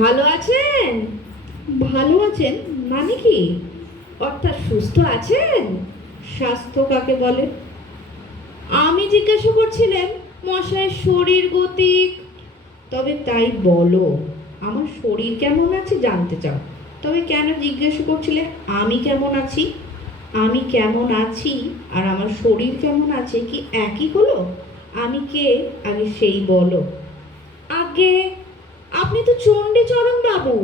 ভালো আছেন? ভালো আছেন মানে কি? অর্থাৎ সুস্থ আছেন? স্বাস্থ্য কাকে বলে? আমি জিজ্ঞাসা করছিলাম মশাই শরীর গতিক। তবে তাই বলো, আমার শরীর কেমন আছে জানতে চাও? তবে কেন জিজ্ঞাসা করছিলে আমি কেমন আছি? আমি কেমন আছি আর আমার শরীর কেমন আছে কি একই হলো? আমি কে আগে সেই বলো। আগে আপনি তো চণ্ডীচরণ বাবু।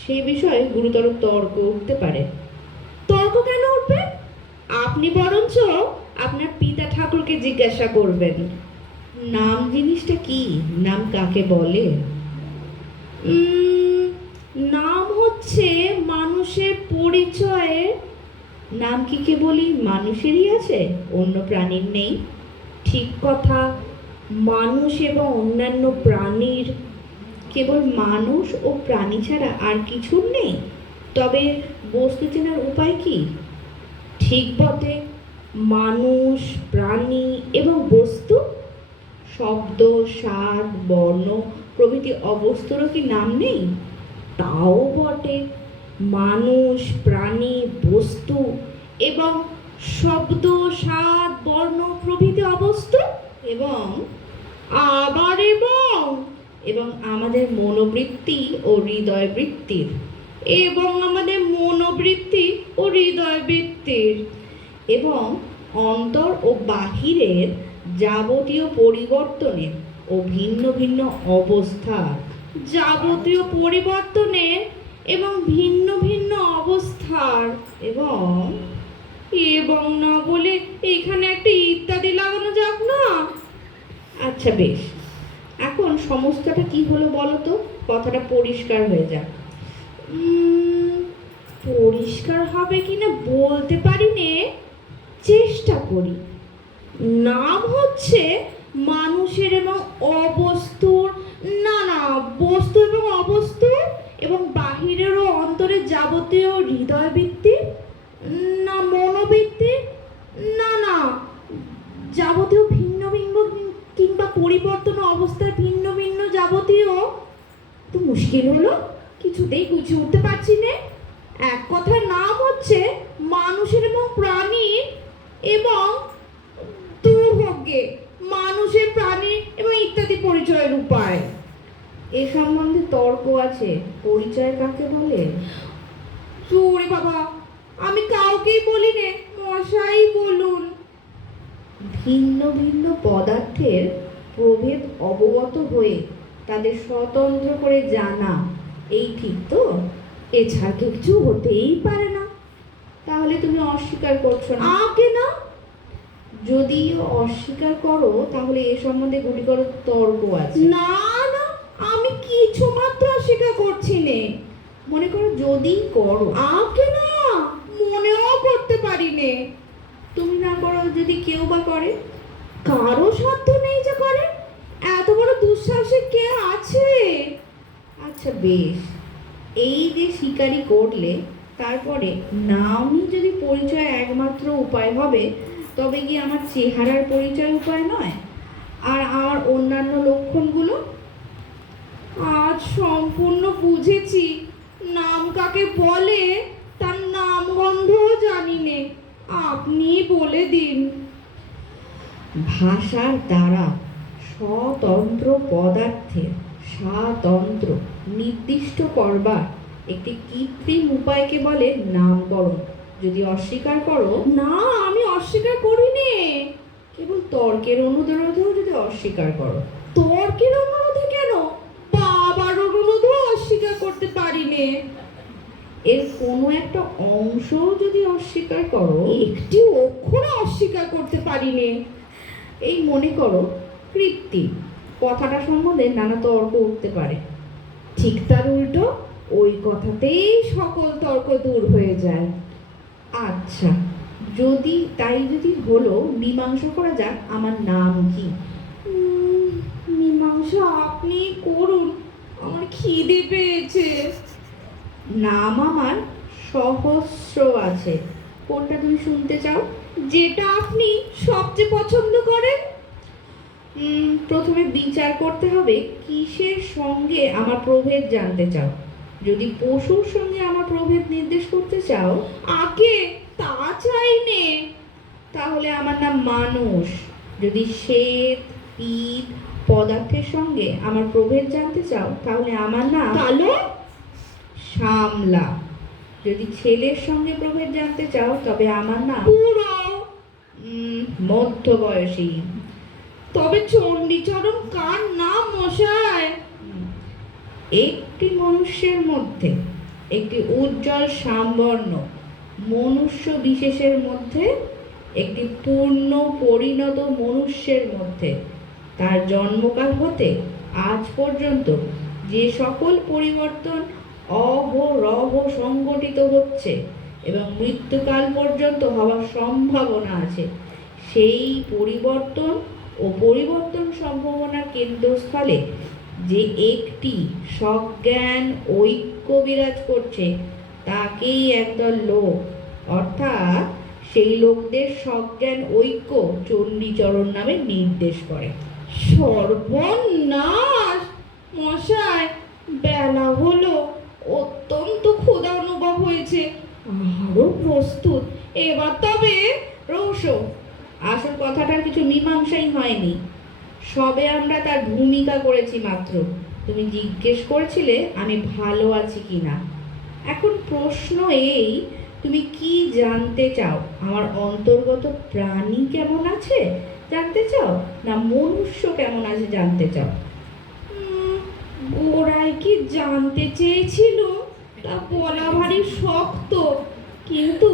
সে বিষয়ে গুরুতর তর্ক উঠতে পারে। তর্ক কেন উঠবে? আপনি বরঞ্চ আপনার পিতা ঠাকুরকে জিজ্ঞাসা করবেন। নাম জিনিসটা কি? নাম কাকে বলে? উম, নাম হচ্ছে মানুষের পরিচয়ে। নাম কি কেবলই মানুষেরই আছে, অন্য প্রাণীর নেই? ঠিক কথা। মানুষ এবং অন্যান্য প্রাণীর, কেবল মানুষ ও প্রাণী ছাড়া আর কিছুর নেই। তবে বস্তু চেনার উপায় কি? ঠিক বটে, মানুষ, প্রাণী এবং বস্তু। শব্দ, স্বাদ, বর্ণ প্রভৃতি অবস্তুরও কি নাম নেই? তাও বটে, মানুষ, প্রাণী, বস্তু এবং শব্দ, স্বাদ, বর্ণ প্রভৃতি অবস্থু এবং আবার এবং আমাদের মনোবৃত্তি ও হৃদয় বৃত্তির, এবং আমাদের মনোবৃত্তি ও হৃদয় বৃত্তির এবং অন্তর ও বাহিরের যাবতীয় পরিবর্তনের ও ভিন্ন ভিন্ন অবস্থার, যাবতীয় পরিবর্তনের এবং ভিন্ন ভিন্ন অবস্থার এবং এবং না বলে এখানে একটা ইত্যাদি লাগানো যাক না? আচ্ছা বেশ, এখন সমস্তটা কি হলো বলো তো, কথাটা পরিষ্কার হয়ে যাক। পরিষ্কার হবে কিনা বলতে পারি নে, চেষ্টা করি। নাম হচ্ছে মানুষের এবং অবস্তুর, না না, বস্তু এবং অবস্তুর এবং বাহিরের ও অন্তরের যাবতীয় হৃদয় বৃত্তি, না মনোবৃত্তি, না না, যাবতীয় ভিন্ন ভিন্ন কিংবা পরিবর্তন অবস্থার ভিন্ন ভিন্ন যাবতীয়। তো মুশকিল হলো, কিছুতেই গুছিয়ে উঠতে পারছি না। এক কথার নাম হচ্ছে মানুষের এবং প্রাণীর এবং দুর্ভোগে মানুষের, প্রাণীর এবং ইত্যাদি পরিচয়ের উপায়। এ সম্বন্ধে তর্ক আছে, পরিচয় কাকে বলে? ওরে বাবা, আমি কাউকেই বলি নে, মশাই বলুন। ভিন্ন ভিন্ন পদার্থের প্রভেদ অবগত হয়ে তাদের স্বতন্ত্র করে জানা, এই ঠিক তো? এছাড়া কিছু হতেই পারে না। তাহলে তুমি অস্বীকার করছো না? আগে না, যদি অস্বীকার করো তাহলে এ সম্বন্ধে গুটিকর তর্ক আছে। না না, আমি কিছু মাত্র অস্বীকার করছি নে। মনে করো যদি করো। আগে না, মনেও করতে পারি নে। তুমি না করো, যদি কেউ বা করে? কারো সাধ্য নেই যে করে, এত বড় দুঃসাহসে কে আছে? আচ্ছা বেশ, এই যে স্বীকারই করলে, তারপরে নামই যদি পরিচয় একমাত্র উপায় হবে, তবে কি আমার চেহারার পরিচয় উপায় নয়? আর আমার অন্যান্য লক্ষণগুলো? আজ সম্পূর্ণ বুঝেছি নাম কাকে বলে, তার নাম গন্ধও জানি নে, আপনি বলে দিন। ভাষার দ্বারা স্বতন্ত্র পদার্থের স্বাতন্ত্র নির্দিষ্ট করবার একটি কৃত্রিম উপায়কে বলে নামকরণ। যদি অস্বীকার করো। না, আমি অস্বীকার করি নে, কেবল তর্কের অনুরোধেও যদি অস্বীকার করো। তর্কের অনুরোধে কেন, বাবার অনুরোধেও অস্বীকার করতে পারি নে। এর কোনো একটা অংশ যদি অস্বীকার করো। একটি অক্ষর অস্বীকার করতে পারি নে। এই মনে করো কৃত্রিম কথাটা সম্বন্ধে নানা তর্ক উঠতে পারে, ঠিক তার উল্টো ওই কথাতেই সকল তর্ক দূর হয়ে যায়। আচ্ছা, যদি তাই যদি হলো, মীমাংসা করা যাক আমার নাম কি। মীমাংসা আপনি করুন, আমার খিদে পেয়েছে। নাম আমার সহস্র আছে, কোনটা তুমি শুনতে চাও? যেটা আপনি সবচেয়ে পছন্দ করেন। প্রথমে বিচার করতে হবে কিসের সঙ্গে আমার প্রভেদ জানতে চাও। যদি পশুর সঙ্গে আমার প্রভেদ নির্দেশ করতে চাও, আগে তা চাইনে, তাহলে আমার নাম মানুষ। যদি শ্বেত পিত পদার্থের সঙ্গে আমার প্রভেদ জানতে চাও, তাহলে আমার নাম কালো শ্যামলা। যদি ছেলের সঙ্গে প্রভেদ জানতে চাও, তবে আমার নাম বুড়ো মধ্যবয়সী। তবে চণ্ডীচরণ কার নাম মশাই? একটি মনুষ্যের মধ্যে, একটি উজ্জ্বল শ্যামবর্ণ মনুষ্য বিশেষের মধ্যে, একটি পূর্ণ পরিণত মনুষ্যের মধ্যে তার জন্মকাল হতে আজ পর্যন্ত যে সকল পরিবর্তন অহরহ সংঘটিত হচ্ছে এবং মৃত্যুকাল পর্যন্ত হওয়ার সম্ভাবনা আছে, সেই পরিবর্তন ও পরিবর্তন সম্ভাবনার কেন্দ্রস্থলে যে একটি সজ্ঞান ঐক্য বিরাজ করছে, তাকেই একদল লোক, অর্থাৎ সেই লোকদের সজ্ঞান ঐক্য চণ্ডীচরণ নামে নির্দেশ করে। সর্বনাশ মশাই, বেলা হলো, অত্যন্ত ক্ষুধা অনুভব হয়েছে, আরো প্রস্তুত। এবার তবে রহস্য, আসল কথাটার কিছু মীমাংসাই হয়নি, সবে আমরা তার ভূমিকা করেছি মাত্র। তুমি জিজ্ঞেস করেছিলে আমি ভালো আছি কিনা। এখন প্রশ্ন এই, তুমি কি জানতে চাও? আমার অন্তর্গত প্রাণী কেমন আছে জানতে চাও, না মনুষ্য কেমন আছে জানতে চাও? ওরাই কি জানতে চেয়েছিল, তা বলা ভারী শক্ত, কিন্তু